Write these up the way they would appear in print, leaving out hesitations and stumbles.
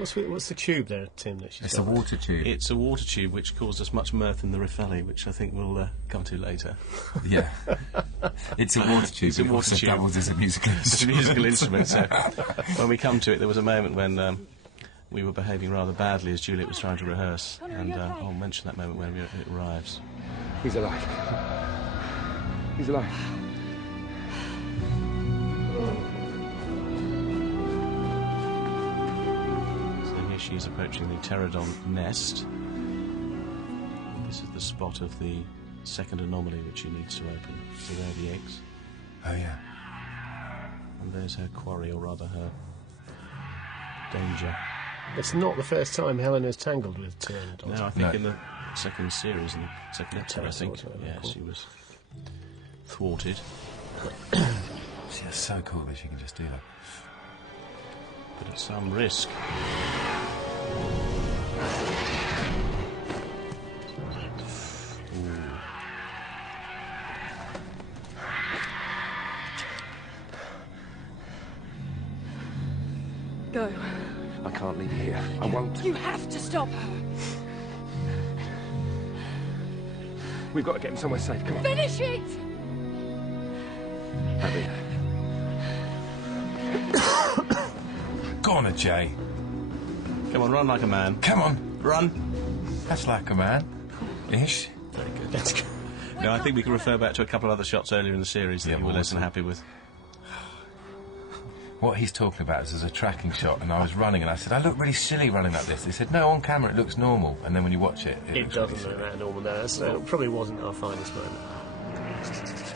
What's the tube there, Tim? That she's It's a water tube. It's a water tube which caused us much mirth in the Raffelli, which I think we'll come to later. Yeah. It's a water tube. It's a water also tube. doubles as a musical instrument. It's a musical instrument, so when we come to it, there was a moment when we were behaving rather badly as Juliet was trying to rehearse, and I'll mention that moment when it arrives. He's alive. He's alive. She's approaching the pterodon nest. And this is the spot of the second anomaly which she needs to open. So there are the eggs. Oh, yeah. And there's her quarry, or rather her danger. It's not the first time Helena's tangled with pterodons. No, I think in the second series, in the second episode, I think, she was thwarted. She's so cool that she can just do that. But at some risk. Go. I can't leave you here. I won't. You have to stop her. We've got to get him somewhere safe. Come on. Finish it! Abby. Go on, Jay. Come on, run like a man. Come on. Run. That's like a man. Ish. Very good. That's good. No, I think we can refer back to a couple of other shots earlier in the series that you were less than happy with. What he's talking about is there's a tracking shot, and I was running, and I said, I look really silly running like this. They said, no, on camera it looks normal, and then when you watch it, It doesn't look that normal. No, it probably wasn't our finest moment.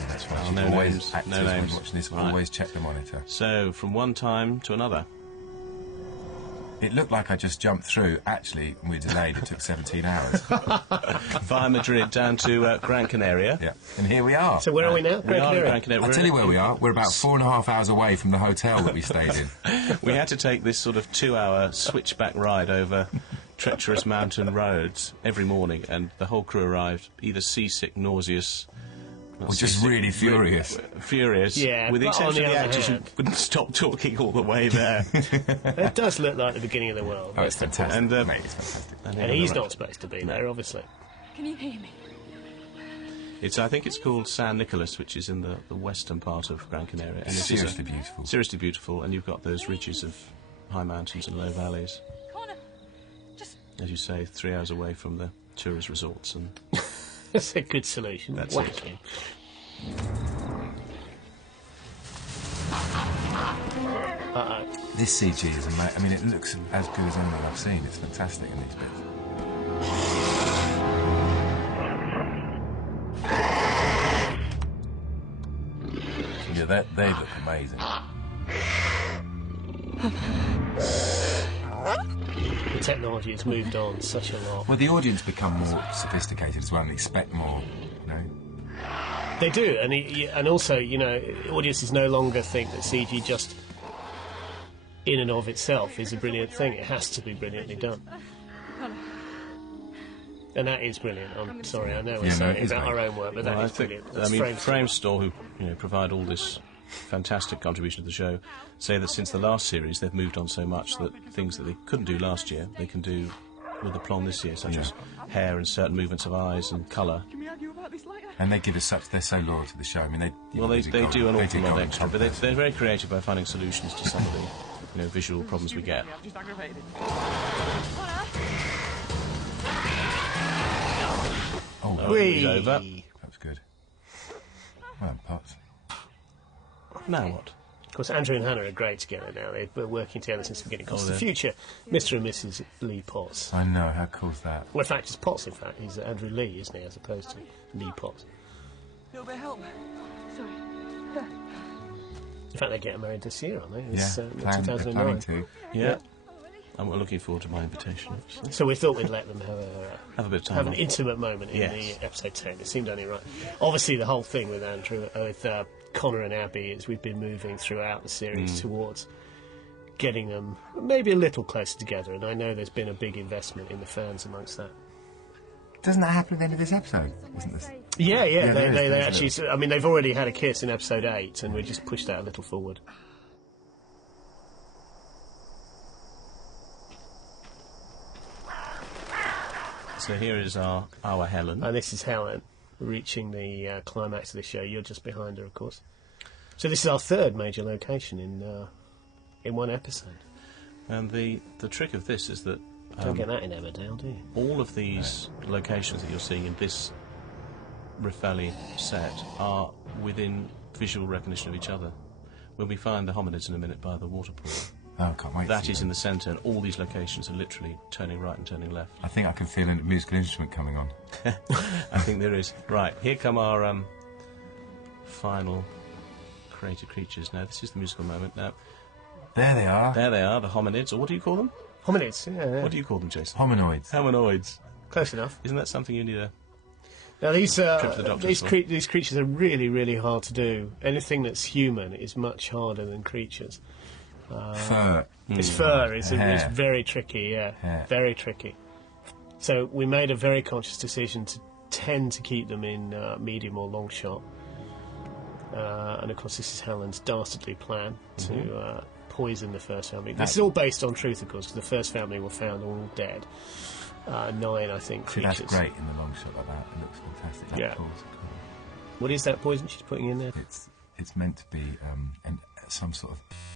That's why Oh, you no always, names, actors no when names. watching this, Right. always check the monitor. So, from one time to another. It looked like I just jumped through. Actually, we delayed. It took 17 hours. Via Madrid down to Gran Canaria. Yeah, and here we are. So where are we now? We are in Gran Canaria. I'll tell you where we are. We're about 4.5 hours away from the hotel that we stayed in. We had to take this sort of 2-hour switchback ride over treacherous mountain roads every morning, and the whole crew arrived either seasick, nauseous, Or just really furious. Furious. Yeah, with the but on exception the of the other actors who hand- wouldn't stop talking all the way there. It does look like the beginning of the world. Oh, it's fantastic. And, Mate, it's fantastic. And he's not supposed to be there, obviously. Can you hear me? I think it's called San Nicolas, which is in the western part of Gran Canaria. And it is Seriously beautiful. Seriously beautiful, and you've got those ridges of high mountains and low valleys. Connor, just... As you say, 3 hours away from the tourist resorts. And That's a good solution. That's Whack it. him. This CG is amazing. I mean, it looks as good as anything I've seen. It's fantastic in these bits. Yeah, they look amazing. The technology has moved on such a lot. Well, the audience become more sophisticated as well and expect more, you know. They do, and also, you know, audiences no longer think that CG just in and of itself is a brilliant thing. It has to be brilliantly done. And that is brilliant. I'm sorry, I know we're saying it's about great. our own work, but that is brilliant. That's Frame Store, who provide all this fantastic contribution to the show, say that since the last series they've moved on so much that things that they couldn't do last year they can do with the Plon this year, such as hair and certain movements of eyes and colour. And they give us such. They're so loyal to the show. I mean, they do an awful lot extra, but they're very creative by finding solutions to some of the visual problems we get. Oh, He's over. that was good. Well done, Potts. Now what? Of course, Andrew and Hannah are great together now. They've been working together since the beginning. Of course, the future Mr. and Mrs. Lee Potts. I know, how cool's that? Well, in fact, it's Potts, in fact. He's Andrew Lee, isn't he, as opposed to Lee Potts. Little bit of help. Sorry. In fact, they're getting married this year, aren't they? Yeah, It's, they're 2009. planning to. Yeah. I'm looking forward to my invitation. Actually. So we thought we'd let them Have a bit of time. have an off. intimate moment in the episode 10. It seemed only right. Obviously, the whole thing with Andrew, with Connor and Abby, is we've been moving throughout the series towards getting them maybe a little closer together, and I know there's been a big investment in the fans amongst that. Doesn't that happen at the end of this episode? Isn't this? Yeah, there is, they there actually... is. I mean, they've already had a kiss in episode 8, and we just pushed that a little forward. So here is our Helen. And this is Helen, reaching the climax of the show. You're just behind her, of course. So this is our third major location in one episode. And the trick of this is that Don't get that in Emmerdale, do you? all of these locations that you're seeing in this Rift Valley set are within visual recognition of each other. When we find the hominids in a minute by the waterpool, Oh, can't wait. that to is see in the centre, and all these locations are literally turning right and turning left. I think I can feel a musical instrument coming on. I think there is. Right, here come our final created creatures. Now, this is the musical moment. Now, There they are. there they are, the hominids, or what do you call them? Hominids, yeah. What do you call them, Jason? Hominoids. Hominoids. Close enough. Isn't that something you need a... Now these to the doctor's these creatures are really, really hard to do. Anything that's human is much harder than creatures. Fur. This fur is Hair. very tricky, yeah, Hair. very tricky. So we made a very conscious decision to tend to keep them in medium or long shot. And of course, this is Helen's dastardly plan to poison the first family. This is all based on truth, of course, because the first family were found all dead. 9, I think, See, creatures. that's great in the long shot like that. It looks fantastic. That Yeah. claw's cool. What is that poison she's putting in there? It's meant to be some sort of